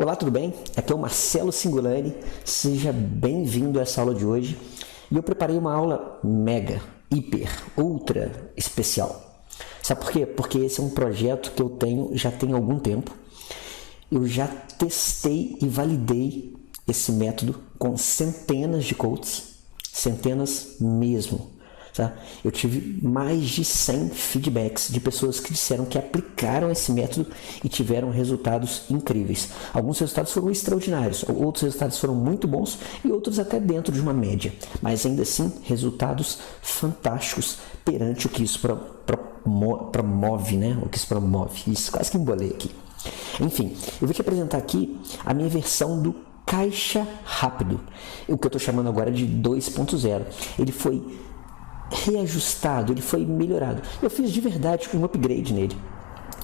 Olá, tudo bem? Aqui é o Marcelo Singolani, seja bem-vindo a essa aula de hoje. E eu preparei uma aula mega, hiper, ultra especial. Sabe por quê? Porque esse é um projeto que eu já tenho algum tempo. Eu já testei e validei esse método com centenas de coaches, centenas mesmo. Tá? Eu tive mais de 100 feedbacks de pessoas que disseram que aplicaram esse método e tiveram resultados incríveis. Alguns resultados foram extraordinários, outros resultados foram muito bons e outros até dentro de uma média. Mas ainda assim, resultados fantásticos perante o que isso promove, né? O que isso promove. Isso, quase que embolei aqui. Enfim, eu vou te apresentar aqui a minha versão do Caixa Rápido, o que eu estou chamando agora de 2.0. Ele foi reajustado, ele foi melhorado. Eu fiz de verdade um upgrade nele,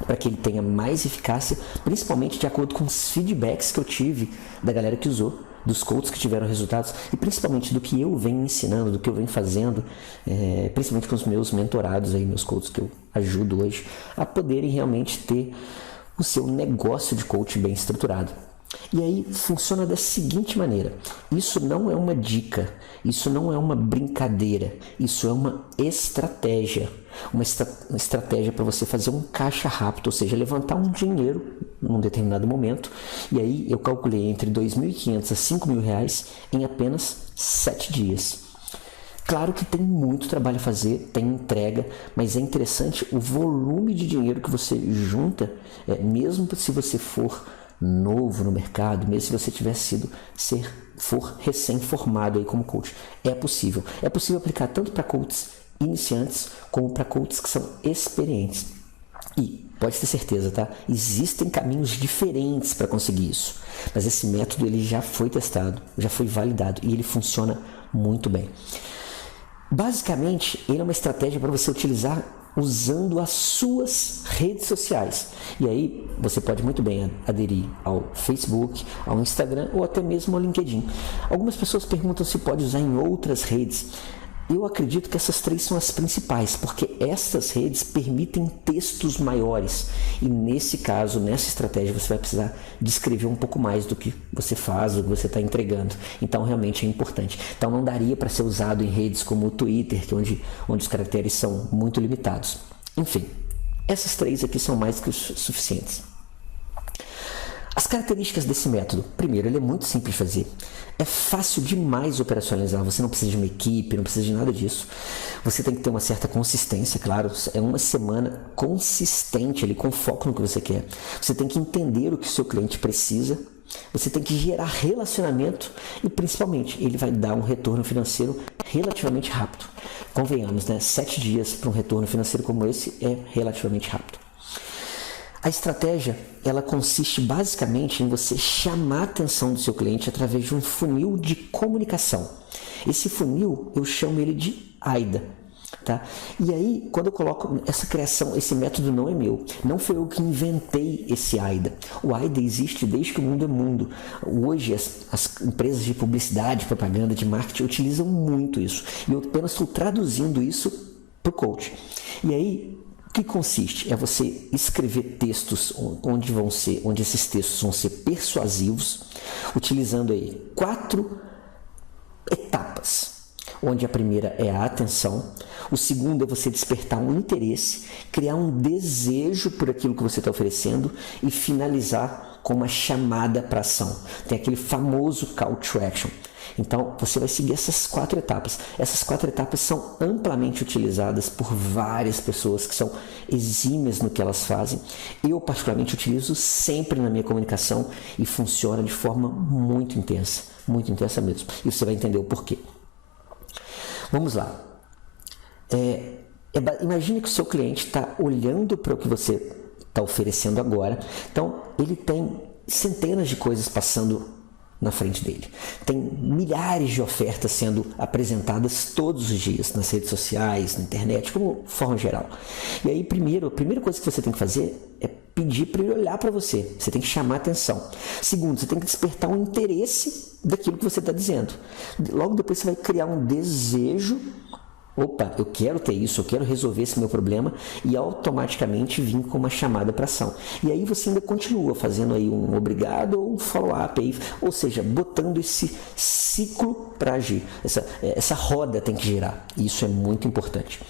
para que ele tenha mais eficácia, principalmente de acordo com os feedbacks que eu tive da galera que usou, dos coaches que tiveram resultados e principalmente do que eu venho ensinando, do que eu venho fazendo, principalmente com os meus mentorados aí, meus coaches que eu ajudo hoje a poderem realmente ter o seu negócio de coach bem estruturado. E aí funciona da seguinte maneira: isso não é uma dica, isso não é uma brincadeira, isso é uma estratégia. Uma estratégia para você fazer um caixa rápido, ou seja, levantar um dinheiro num determinado momento. E aí eu calculei entre R$ 2.500 a R$ 5.000 em apenas 7 dias. Claro que tem muito trabalho a fazer, tem entrega, mas é interessante o volume de dinheiro que você junta, mesmo se você for novo no mercado, mesmo se você for recém-formado aí como coach. É possível aplicar tanto para coaches iniciantes como para coaches que são experientes. E pode ter certeza, tá? Existem caminhos diferentes para conseguir isso, mas esse método ele já foi testado, já foi validado e ele funciona muito bem. Basicamente, ele é uma estratégia para você utilizar usando as suas redes sociais. E aí você pode muito bem aderir ao Facebook, ao Instagram ou até mesmo ao LinkedIn. Algumas pessoas perguntam se pode usar em outras redes. Eu acredito que essas 3 são as principais, porque essas redes permitem textos maiores. E nesse caso, nessa estratégia, você vai precisar descrever um pouco mais do que você faz, do que você está entregando. Então, realmente é importante. Então, não daria para ser usado em redes como o Twitter, que é onde os caracteres são muito limitados. Enfim, essas 3 aqui são mais que os suficientes. As características desse método: primeiro, ele é muito simples de fazer, é fácil demais operacionalizar, você não precisa de uma equipe, não precisa de nada disso. Você tem que ter uma certa consistência, claro, é uma semana consistente ali, com foco no que você quer. Você tem que entender o que o seu cliente precisa, você tem que gerar relacionamento e principalmente ele vai dar um retorno financeiro relativamente rápido. Convenhamos, né? 7 dias para um retorno financeiro como esse é relativamente rápido. A estratégia, ela consiste basicamente em você chamar a atenção do seu cliente através de um funil de comunicação. Esse funil, eu chamo ele de AIDA. Tá? E aí, quando eu coloco essa criação, esse método não é meu, não foi eu que inventei esse AIDA. O AIDA existe desde que o mundo é mundo. Hoje as empresas de publicidade, propaganda, de marketing utilizam muito isso. E eu apenas estou traduzindo isso para o coach. E aí, o que consiste? É você escrever textos onde esses textos vão ser persuasivos, utilizando aí 4 etapas. Onde a primeira é a atenção, o segundo é você despertar um interesse, criar um desejo por aquilo que você está oferecendo e finalizar com uma chamada para ação. Tem aquele famoso call to action. Então, você vai seguir essas 4 etapas. Essas 4 etapas são amplamente utilizadas por várias pessoas que são exímias no que elas fazem. Eu, particularmente, utilizo sempre na minha comunicação e funciona de forma muito intensa mesmo. E você vai entender o porquê. Vamos lá. Imagine que o seu cliente está olhando para o que você está oferecendo agora. Então, ele tem centenas de coisas passando na frente dele. Tem milhares de ofertas sendo apresentadas todos os dias nas redes sociais, na internet, como forma geral. E aí, a primeira coisa que você tem que fazer é pedir para ele olhar para você. Você tem que chamar a atenção. Segundo, você tem que despertar um interesse daquilo que você está dizendo. Logo depois você vai criar um desejo Opa, eu quero ter isso, eu quero resolver esse meu problema e automaticamente vim com uma chamada para ação. E aí você ainda continua fazendo aí um obrigado ou um follow-up aí, ou seja, botando esse ciclo para agir. Essa roda tem que girar. E isso é muito importante.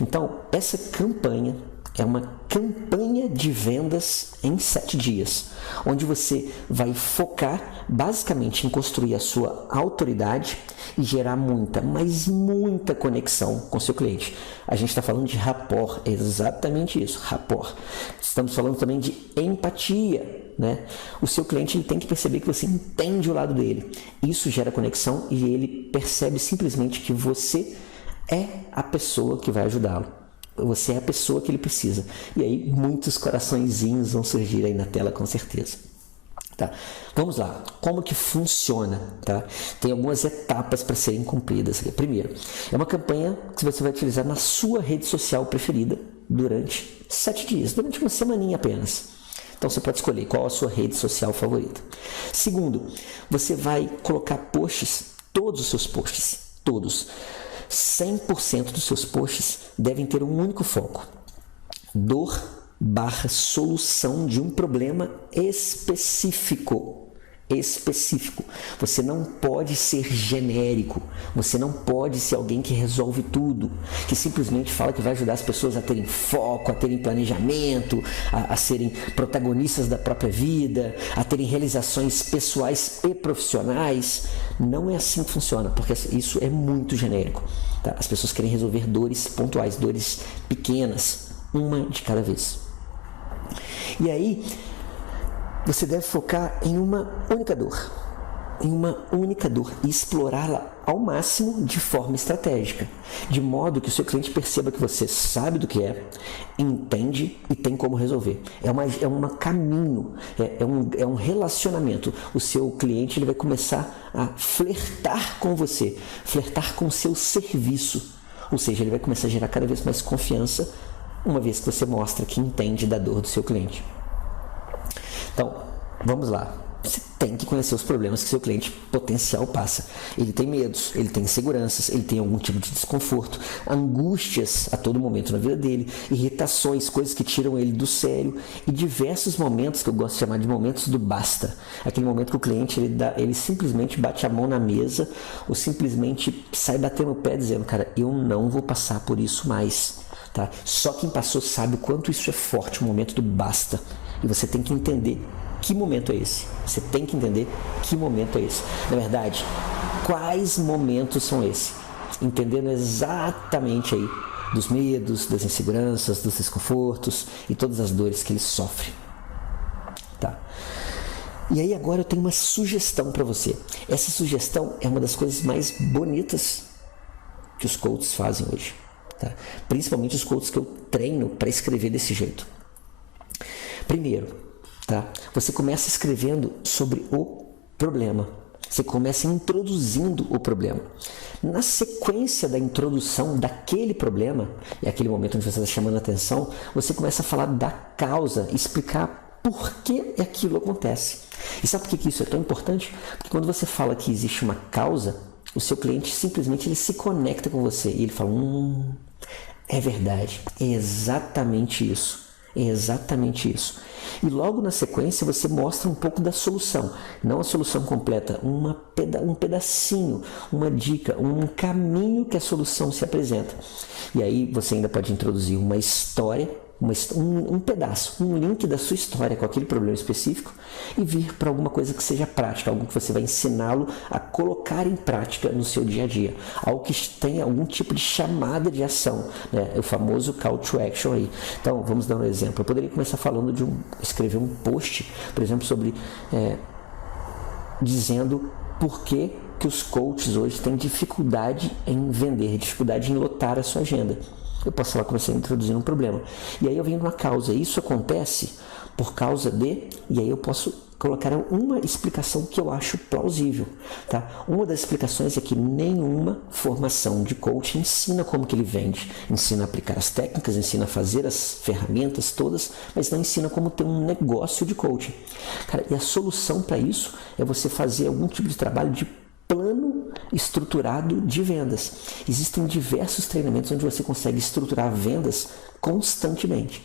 Então, essa campanha é uma campanha de vendas em 7 dias, onde você vai focar basicamente em construir a sua autoridade e gerar muita, mas muita conexão com seu cliente. A gente está falando de rapport, é exatamente isso, rapport. Estamos falando também de empatia, né? O seu cliente ele tem que perceber que você entende o lado dele. Isso gera conexão e ele percebe simplesmente que você é a pessoa que vai ajudá-lo. Você é a pessoa que ele precisa. E aí muitos coraçõezinhos vão surgir aí na tela com certeza. Tá? Vamos lá. Como que funciona? Tá? Tem algumas etapas para serem cumpridas. Primeiro, é uma campanha que você vai utilizar na sua rede social preferida durante 7 dias, durante uma semaninha apenas. Então você pode escolher qual a sua rede social favorita. Segundo, você vai colocar posts, todos os seus posts, todos. 100% dos seus posts devem ter um único foco: dor/solução de um problema específico. Você não pode ser genérico, você não pode ser alguém que resolve tudo, que simplesmente fala que vai ajudar as pessoas a terem foco, a terem planejamento, a serem protagonistas da própria vida, a terem realizações pessoais e profissionais. Não é assim que funciona, porque isso é muito genérico. Tá? As pessoas querem resolver dores pontuais, dores pequenas, uma de cada vez. E aí, você deve focar em uma única dor, e explorá-la ao máximo de forma estratégica, de modo que o seu cliente perceba que você sabe do que é, entende e tem como resolver. É um caminho, é um relacionamento. O seu cliente ele vai começar a flertar com você, flertar com o seu serviço, ou seja, ele vai começar a gerar cada vez mais confiança, uma vez que você mostra que entende da dor do seu cliente. Então, vamos lá. Você tem que conhecer os problemas que seu cliente potencial passa. Ele tem medos, ele tem inseguranças, ele tem algum tipo de desconforto, angústias a todo momento na vida dele, irritações, coisas que tiram ele do sério e diversos momentos que eu gosto de chamar de momentos do basta. Aquele momento que o cliente ele simplesmente bate a mão na mesa ou simplesmente sai batendo o pé dizendo: cara, eu não vou passar por isso mais. Tá? Só quem passou sabe o quanto isso é forte, o momento do basta. E você tem que entender que momento é esse. Você tem que entender que momento é esse. Na verdade, quais momentos são esses? Entendendo exatamente aí dos medos, das inseguranças, dos desconfortos e todas as dores que ele sofre. Tá? E aí agora eu tenho uma sugestão para você. Essa sugestão é uma das coisas mais bonitas que os coaches fazem hoje. Tá? Principalmente os coaches que eu treino para escrever desse jeito. Primeiro, tá? Você começa escrevendo sobre o problema. Você começa introduzindo o problema. Na sequência da introdução daquele problema, é aquele momento onde você está chamando a atenção, você começa a falar da causa, explicar por que aquilo acontece. E sabe por que isso é tão importante? Porque quando você fala que existe uma causa, o seu cliente simplesmente ele se conecta com você e ele fala: é verdade, é exatamente isso. É exatamente isso. E logo na sequência você mostra um pouco da solução. Não a solução completa, um pedacinho, uma dica, um caminho que a solução se apresenta. E aí você ainda pode introduzir uma história, um pedaço, um link da sua história com aquele problema específico e vir para alguma coisa que seja prática, algo que você vai ensiná-lo a colocar em prática no seu dia a dia, algo que tenha algum tipo de chamada de ação, né? O famoso call to action aí. Então vamos dar um exemplo. Eu poderia começar falando escrever um post, por exemplo, sobre dizendo por que os coaches hoje têm dificuldade em vender, dificuldade em lotar a sua agenda. Eu posso falar com você introduzindo um problema. E aí eu venho numa causa. Isso acontece por causa de... E aí eu posso colocar uma explicação que eu acho plausível. Tá? Uma das explicações é que nenhuma formação de coaching ensina como que ele vende. Ensina a aplicar as técnicas, ensina a fazer as ferramentas todas, mas não ensina como ter um negócio de coaching. Cara, e a solução para isso é você fazer algum tipo de trabalho de plano estruturado de vendas. Existem diversos treinamentos onde você consegue estruturar vendas constantemente.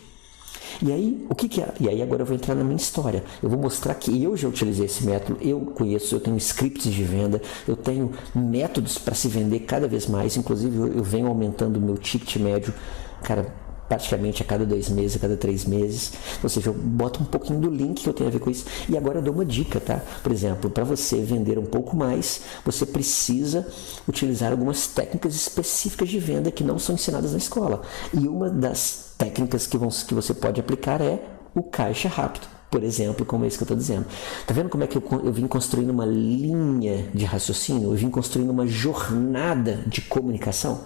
E aí, o que que é? E aí agora eu vou entrar na minha história. Eu vou mostrar que eu já utilizei esse método, eu conheço, eu tenho scripts de venda, eu tenho métodos para se vender cada vez mais. Inclusive, eu venho aumentando o meu ticket médio, cara, praticamente a cada 2 meses, a cada 3 meses. Ou seja, eu boto um pouquinho do link que eu tenho a ver com isso. E agora eu dou uma dica, tá? Por exemplo, para você vender um pouco mais, você precisa utilizar algumas técnicas específicas de venda que não são ensinadas na escola. E uma das técnicas que você pode aplicar é o caixa rápido. Por exemplo, como é isso que eu estou dizendo. Tá vendo como é que eu vim construindo uma linha de raciocínio? Eu vim construindo uma jornada de comunicação?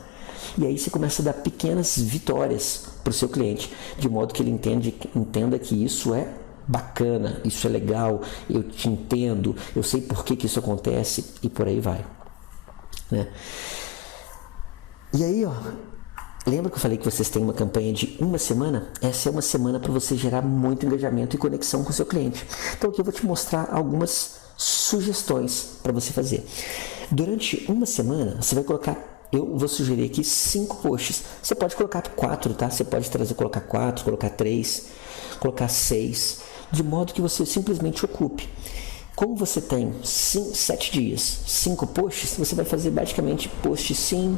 E aí você começa a dar pequenas vitórias para o seu cliente, de modo que ele entenda que isso é bacana, isso é legal, eu te entendo, eu sei por que isso acontece e por aí vai. Né? E aí, ó, lembra que eu falei que vocês têm uma campanha de 1 semana? Essa é uma semana para você gerar muito engajamento e conexão com o seu cliente. Então aqui eu vou te mostrar algumas sugestões para você fazer. Durante 1 semana, você vai colocar, eu vou sugerir aqui 5 posts. Você pode colocar 4, tá? Você pode colocar 4, colocar 3, colocar 6, de modo que você simplesmente ocupe. Como você tem 7 dias, 5 posts, você vai fazer basicamente post sim,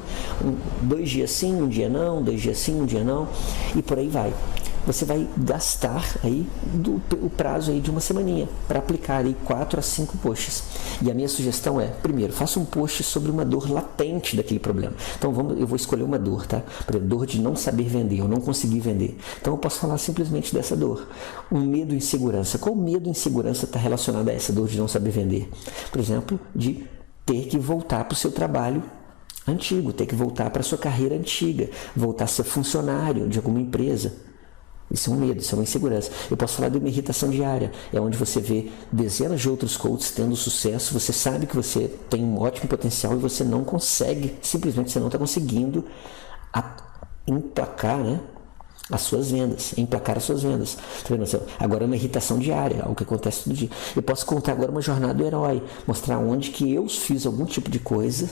2 dias sim, 1 dia não, 2 dias sim, 1 dia não, e por aí vai. Você vai gastar aí o prazo aí de 1 semaninha para aplicar aí 4 a 5 posts. E a minha sugestão é, primeiro, faça um post sobre uma dor latente daquele problema. Então eu vou escolher uma dor, tá? Por exemplo, dor de não saber vender, ou não conseguir vender. Então eu posso falar simplesmente dessa dor. Um medo e insegurança. Qual medo e insegurança está relacionado a essa dor de não saber vender? Por exemplo, de ter que voltar para o seu trabalho antigo, ter que voltar para a sua carreira antiga, voltar a ser funcionário de alguma empresa. Isso é um medo, isso é uma insegurança. Eu posso falar de uma irritação diária, é onde você vê dezenas de outros coaches tendo sucesso, você sabe que você tem um ótimo potencial e você não consegue, simplesmente você não está conseguindo emplacar, né, as suas vendas, emplacar as suas vendas. Tá vendo? Agora é uma irritação diária, algo que acontece todo dia. Eu posso contar agora uma jornada do herói, mostrar onde que eu fiz algum tipo de coisa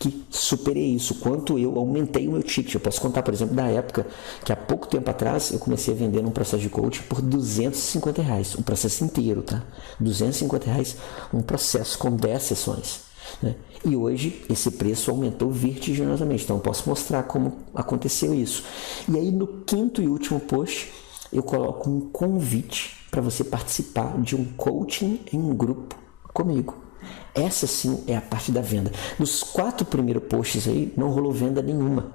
que superei isso, quanto eu aumentei o meu ticket. Eu posso contar, por exemplo, da época que há pouco tempo atrás eu comecei a vender um processo de coaching por R$250, um processo inteiro, tá? R$250, um processo com 10 sessões, né? E hoje esse preço aumentou vertiginosamente, então eu posso mostrar como aconteceu isso. E aí no 5º e último post eu coloco um convite para você participar de um coaching em grupo comigo. Essa sim é a parte da venda. Nos 4 primeiros posts aí não rolou venda nenhuma.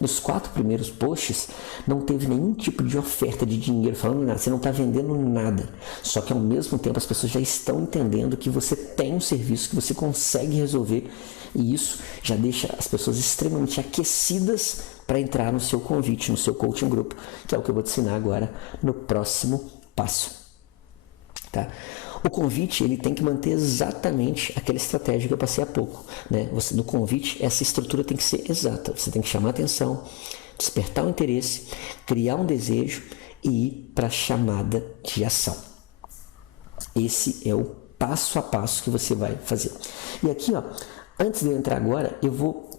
Nos 4 primeiros posts não teve nenhum tipo de oferta de dinheiro, falando nada, você não está vendendo nada. Só que ao mesmo tempo as pessoas já estão entendendo que você tem um serviço que você consegue resolver, e isso já deixa as pessoas extremamente aquecidas para entrar no seu convite, no seu coaching grupo, que é o que eu vou te ensinar agora no próximo passo. Tá? O convite ele tem que manter exatamente aquela estratégia que eu passei há pouco, né? No convite, essa estrutura tem que ser exata. Você tem que chamar a atenção, despertar o interesse, criar um desejo e ir para a chamada de ação. Esse é o passo a passo que você vai fazer. E aqui, ó, antes de eu entrar agora, eu vou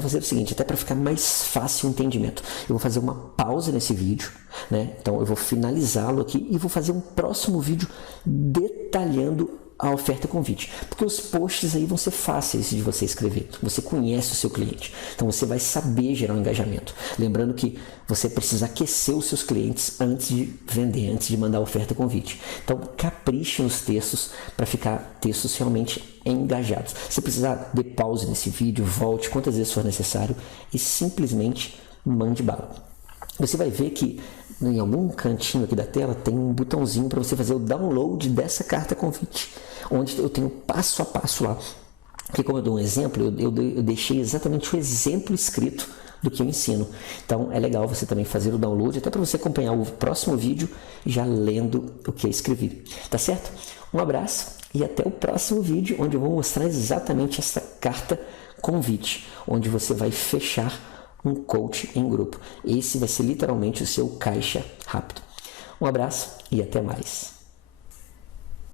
fazer o seguinte, até para ficar mais fácil o entendimento. Eu vou fazer uma pausa nesse vídeo, né? Então eu vou finalizá-lo aqui e vou fazer um próximo vídeo detalhando a oferta convite, porque os posts aí vão ser fáceis de você escrever. Você conhece o seu cliente, então você vai saber gerar um engajamento. Lembrando que você precisa aquecer os seus clientes antes de vender, antes de mandar a oferta convite. Então capriche nos textos para ficar textos realmente engajados. Se precisar, dê pause nesse vídeo, volte quantas vezes for necessário e simplesmente mande bala. Você vai ver que em algum cantinho aqui da tela tem um botãozinho para você fazer o download dessa carta convite, onde eu tenho passo a passo lá. Porque como eu dou um exemplo, eu deixei exatamente o exemplo escrito do que eu ensino. Então é legal você também fazer o download, até para você acompanhar o próximo vídeo já lendo o que eu escrevi. Tá certo? Um abraço e até o próximo vídeo, onde eu vou mostrar exatamente essa carta convite, onde você vai fechar um coach em grupo. Esse vai ser literalmente o seu caixa rápido. Um abraço e até mais.